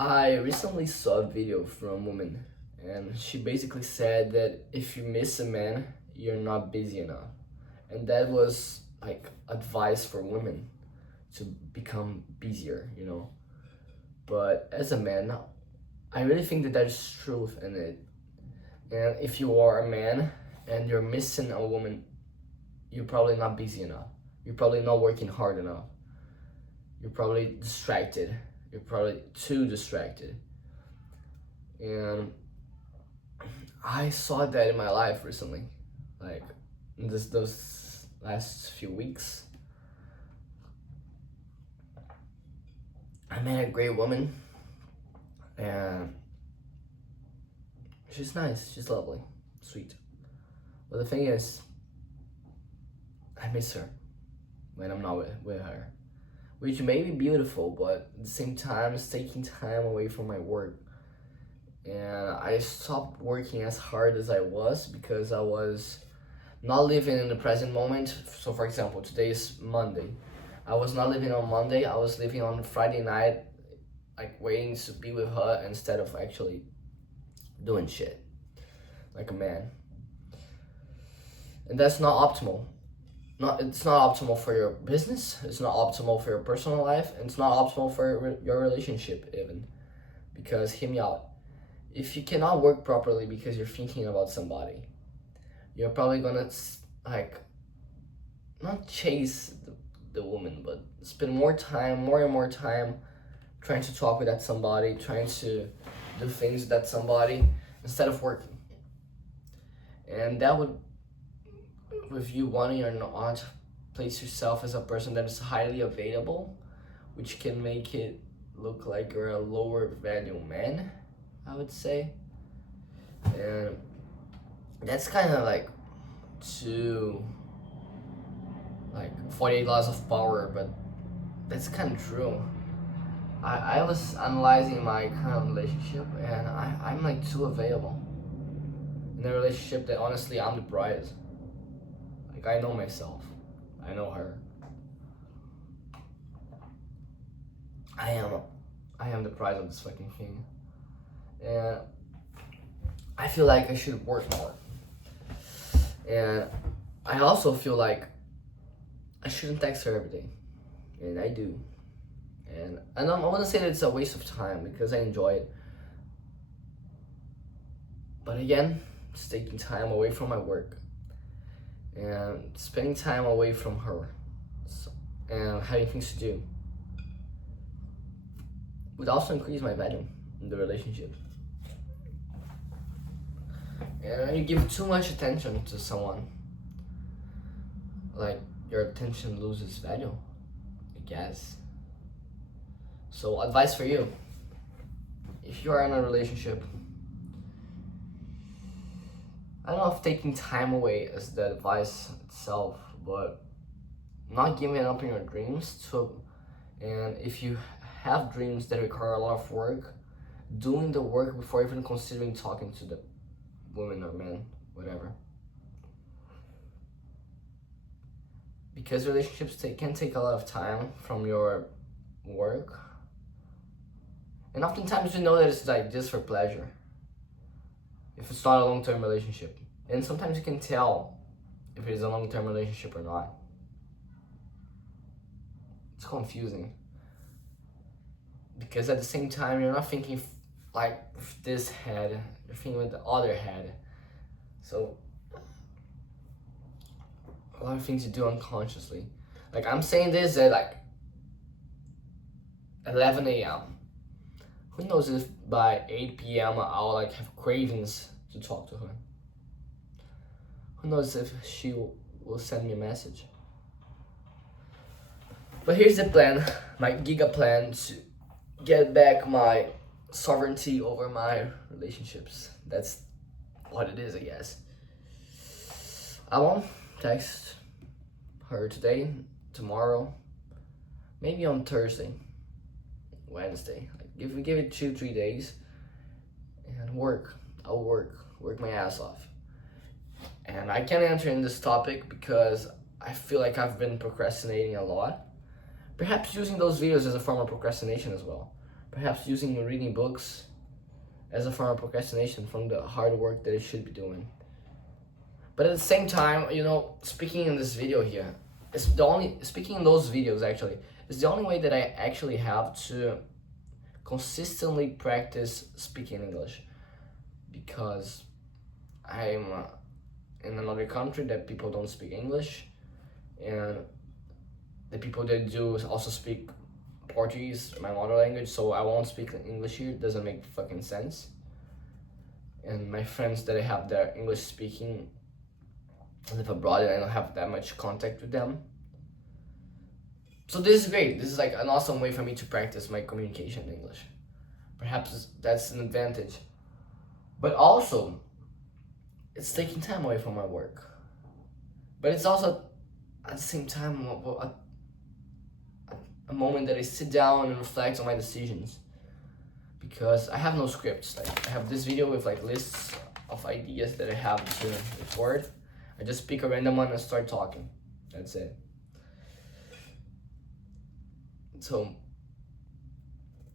I recently saw a video from a woman, and she basically said that if you miss a man, you're not busy enough. And that was like advice for women to become busier. But as a man, I really think that there's truth in it. And if you are a man and you're missing a woman, you're probably not busy enough. You're probably not working hard enough. You're probably distracted. You're probably too distracted. And I saw that in my life recently. Like those last few weeks. I met a great woman, and she's nice, she's lovely, sweet. But the thing is, I miss her when I'm not with her. Which may be beautiful, but at the same time, it's taking time away from my work. And I stopped working as hard as I was because I was not living in the present moment. So, for example, today is Monday. I was not living on Monday, I was living on Friday night, like waiting to be with her instead of actually doing shit like a man. And that's not optimal. It's not optimal for your business, it's not optimal for your personal life, and it's not optimal for your relationship even. Because hear me out. If you cannot work properly because you're thinking about somebody, you're probably gonna like not chase the woman, but spend more and more time trying to talk with that somebody, trying to do things with that somebody instead of working. And that would, with you wanting or not, place yourself as a person that is highly available, which can make it look like you're a lower value man, I would say. And that's kind of like too, like 48 laws of power, but that's kind of true. I was analyzing my current relationship, and I'm like too available in a relationship that honestly I'm the prize. Like, I know myself, I know her. I am the prize of this fucking thing. And I feel like I should work more. And I also feel like I shouldn't text her every day. And I do. And I want to say that it's a waste of time because I enjoy it. But again, it's taking time away from my work and spending time away from her, and having things to do would also increase my value in the relationship. And when you give too much attention to someone, like, your attention loses value, I guess. So, advice for you: if you are in a relationship, I don't know if taking time away is the advice itself, but not giving up on your dreams and if you have dreams that require a lot of work, doing the work before even considering talking to the woman or man, whatever. Because relationships can take a lot of time from your work, and oftentimes you know that it's like just for pleasure if it's not a long-term relationship. And sometimes you can tell if it is a long-term relationship or not. It's confusing. Because at the same time, you're not thinking like with this head, you're thinking with the other head. So, a lot of things you do unconsciously. Like, I'm saying this at like 11 a.m. Who knows if by 8 p.m. I'll like have cravings to talk to her. Who knows if she will send me a message. But here's the plan, my giga plan to get back my sovereignty over my relationships. That's what it is, I guess. I won't text her today, tomorrow, maybe on Thursday, Wednesday. Like, if we give it 2-3 days, and I'll work my ass off. And I can't answer in this topic because I feel like I've been procrastinating a lot. Perhaps using those videos as a form of procrastination as well. Perhaps using reading books as a form of procrastination from the hard work that it should be doing. But at the same time, speaking in this video here, speaking in those videos actually, it's the only way that I actually have to consistently practice speaking English, because I'm in another country that people don't speak English, and the people that do also speak Portuguese, my mother language, so I won't speak English here. It doesn't make fucking sense. And my friends that I have that English speaking live abroad, and I don't have that much contact with them. So this is great. This is like an awesome way for me to practice my communication in English. Perhaps that's an advantage. But also, it's taking time away from my work. But it's also, at the same time, a moment that I sit down and reflect on my decisions. Because I have no scripts. Like, I have this video with like lists of ideas that I have to record. I just pick a random one and start talking. That's it. So,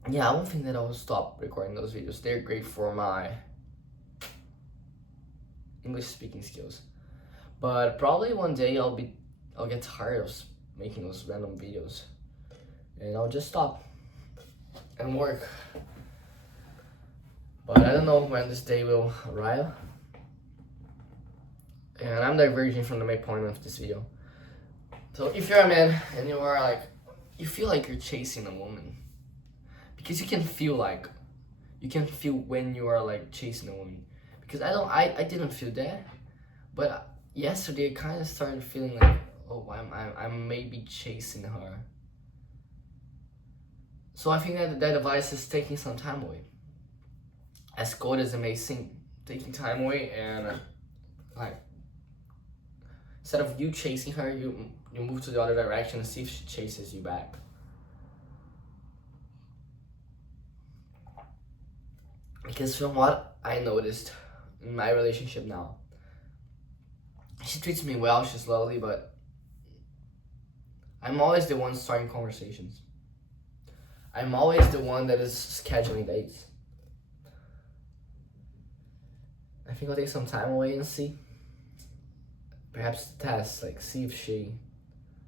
yeah, I don't think that I will stop recording those videos. They're great for my English speaking skills. But probably one day I'll get tired of making those random videos, and I'll just stop and work. But I don't know when this day will arrive. And I'm diverging from the main point of this video. So if you're a man and you feel like you're chasing a woman, because you can feel when you are like chasing a woman. Because I didn't feel that, but yesterday I kind of started feeling like, oh, I'm maybe chasing her. So I think that advice is taking some time away. As cold as it may seem, taking time away, and like, instead of you chasing her, you move to the other direction and see if she chases you back. Because from what I noticed in my relationship now, she treats me well, she's lovely, but I'm always the one starting conversations. I'm always the one that is scheduling dates. I think I'll take some time away and see. Perhaps test, like, see if she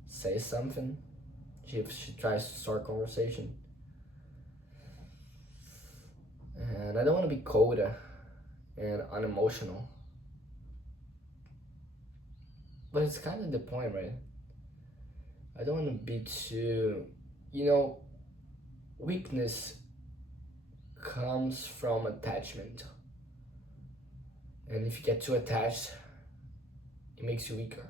says something, see if she tries to start conversation. And I don't want to be cold and unemotional. But it's kind of the point, right? I don't want to be too, weakness comes from attachment. And if you get too attached, it makes you weaker.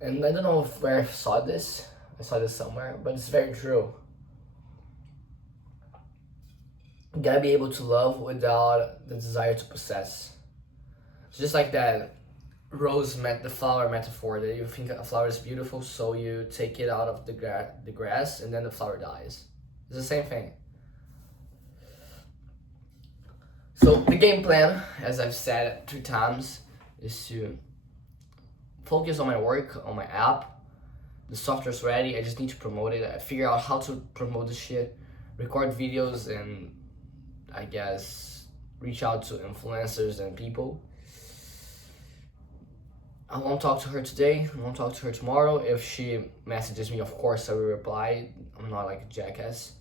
And I don't know where I saw this. I saw this somewhere, but it's very true. You gotta be able to love without the desire to possess. It's just like that the flower metaphor, that you think a flower is beautiful, so you take it out of the grass, and then the flower dies. It's the same thing. So the game plan, as I've said 3 times, is to focus on my work, on my app. The software's ready, I just need to promote it. I figure out how to promote this shit, record videos, and I guess reach out to influencers and people. I won't talk to her today, I won't talk to her tomorrow. If she messages me, of course I will reply. I'm not like a jackass.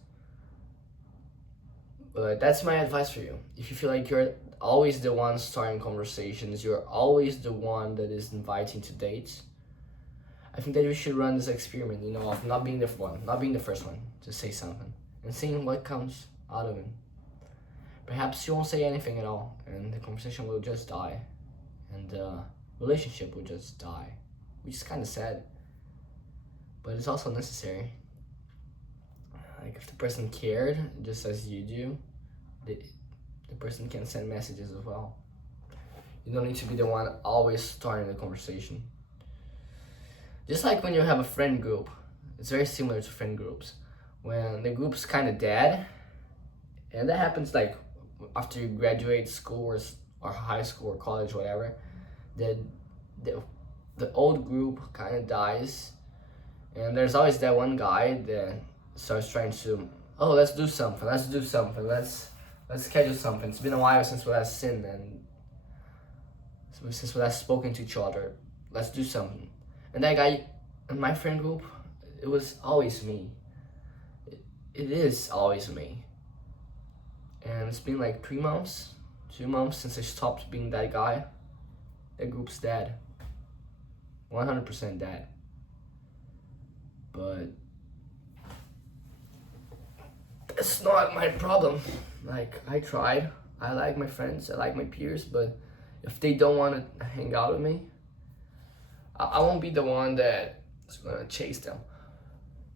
But that's my advice for you. If you feel like you're always the one starting conversations, you're always the one that is inviting to dates, I think that we should run this experiment, of not being the first one to say something, and seeing what comes out of it. Perhaps you won't say anything at all, and the conversation will just die, and the relationship will just die, which is kind of sad, but it's also necessary. Like, if the person cared, just as you do, the person can send messages as well. You don't need to be the one always starting the conversation. Just like when you have a friend group, it's very similar to friend groups. When the group's kind of dead, and that happens like after you graduate school or high school or college, whatever, the old group kind of dies, and there's always that one guy that starts trying to, oh, let's do something, let's schedule something. It's been a while since we last seen and since we last spoken to each other. Let's do something. And that guy in my friend group, it was always me. It is always me. And it's been like 3 months, 2 months since I stopped being that guy. That group's dead. 100% dead. But that's not my problem. Like, I tried. I like my friends, I like my peers, but if they don't want to hang out with me, I won't be the one that is gonna chase them.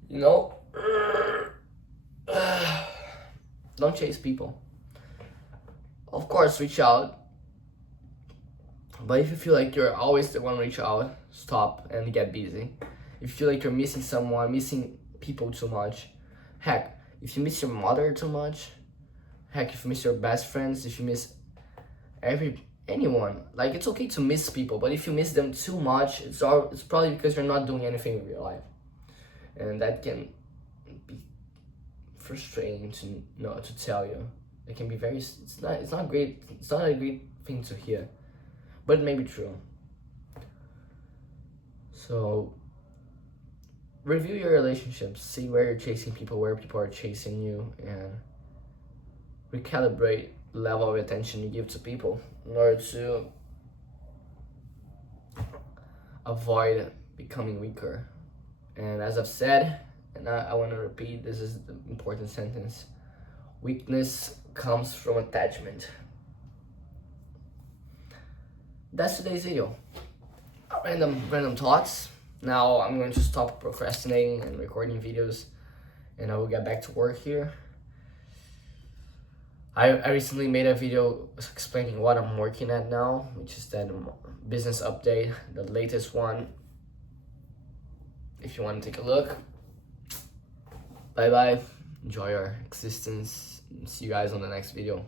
You know? Don't chase people. Of course, reach out. But if you feel like you're always the one to reach out, stop and get busy. If you feel like you're missing someone, missing people too much, heck, if you miss your mother too much, heck, if you miss your best friends, if you miss anyone, like, it's okay to miss people, but if you miss them too much, it's probably because you're not doing anything with your life, and that can be frustrating to tell you. It can be very. It's not great. It's not a great thing to hear, but it may be true. So review your relationships, see where you're chasing people, where people are chasing you, and recalibrate the level of attention you give to people in order to avoid becoming weaker. And as I've said, and I want to repeat, this is the important sentence: weakness comes from attachment. That's today's video. Random thoughts. Now I'm going to stop procrastinating and recording videos, and I will get back to work here. I recently made a video explaining what I'm working at now, which is that business update, the latest one. If you want to take a look. Bye bye. Enjoy your existence. See you guys on the next video.